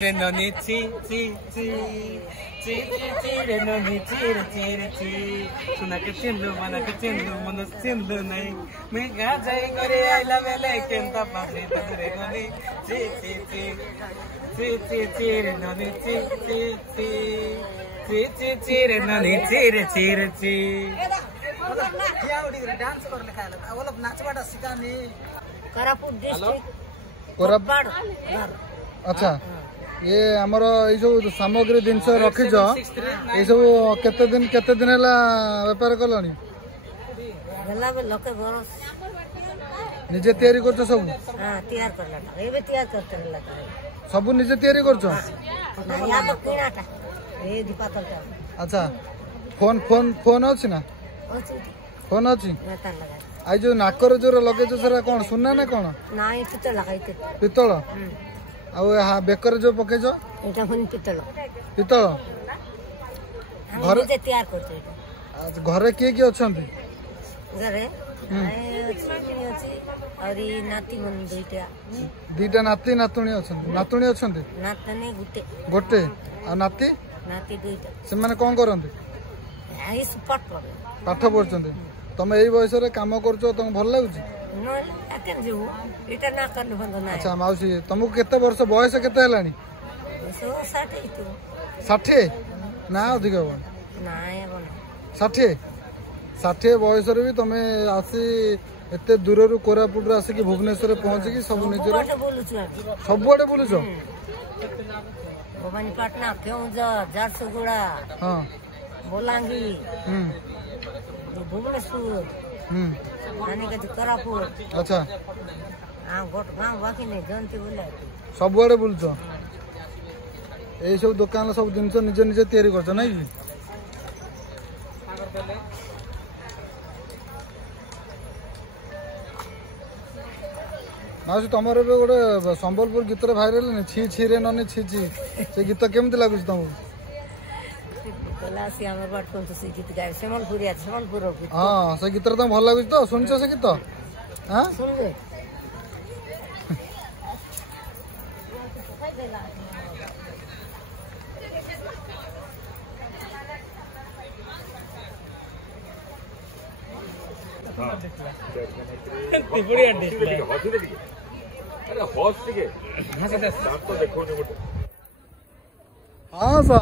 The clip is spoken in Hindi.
Renoni chi chi chi chi chi renoni chi सुना के चिंदू मना के चिंदू मन चिंदू नहीं मैं गा जाई करे आइला बेले केंता पासे तरे Ghani chi chi chi chi chi chi renoni chi chi chi chi chi chi renoni chi dance करने का वो लोग नाचवाड़ा सिखाने कोरापुट डिस्ट्रिक्ट कोरापुट अच्छा ये आमर ये सामग्री जिनस रखीच ये सब केते दिन है बेपार कलनी निजे तैयारी कर सब सब निजे तैयारी कर अच्छा फोन फोन फोन अच्छी ना फोन अच्छी आई जो नाकर जो लगे सर कौन सुना ना कौन पितल आ बेकर जो पकेज पितल घरे किए किए अच्छा दीटा नाती नातुणी अच्छा नातुणी अच्छा गोटे आ नाती से मैंने कौन करते पाठ पढ़ुं तुम यही बयस कम कर भल लगुच अच्छा मौसी तुमको केते वर्ष बयस केते हेलानी 60 ना अधिक हम 60 बयस भी तुम आसी एते दूर कोरापुट आसिक भुवनेश्वर पहुंचिक सब निजर सबुआडे बुलुच भवानीपाटना केउंझर झारसुगुड़ा हाँ बोलांगी भुवनेश्वर कोरापुट अच्छा गाँव बाकी नहीं जानती बोले सबुआडे बुलुच ये सब दुकान सब जिनस निजे निजे तैयारी करछ ना कि माउसी तुम गोटे संबलपुर गीत भाइराल नहीं छी छी रे ननी छी छी से गीत केमती लगुच तुमको हाँ से गीत तुम भल लगुच तो सुनछ से गीत हाँ हाँ सा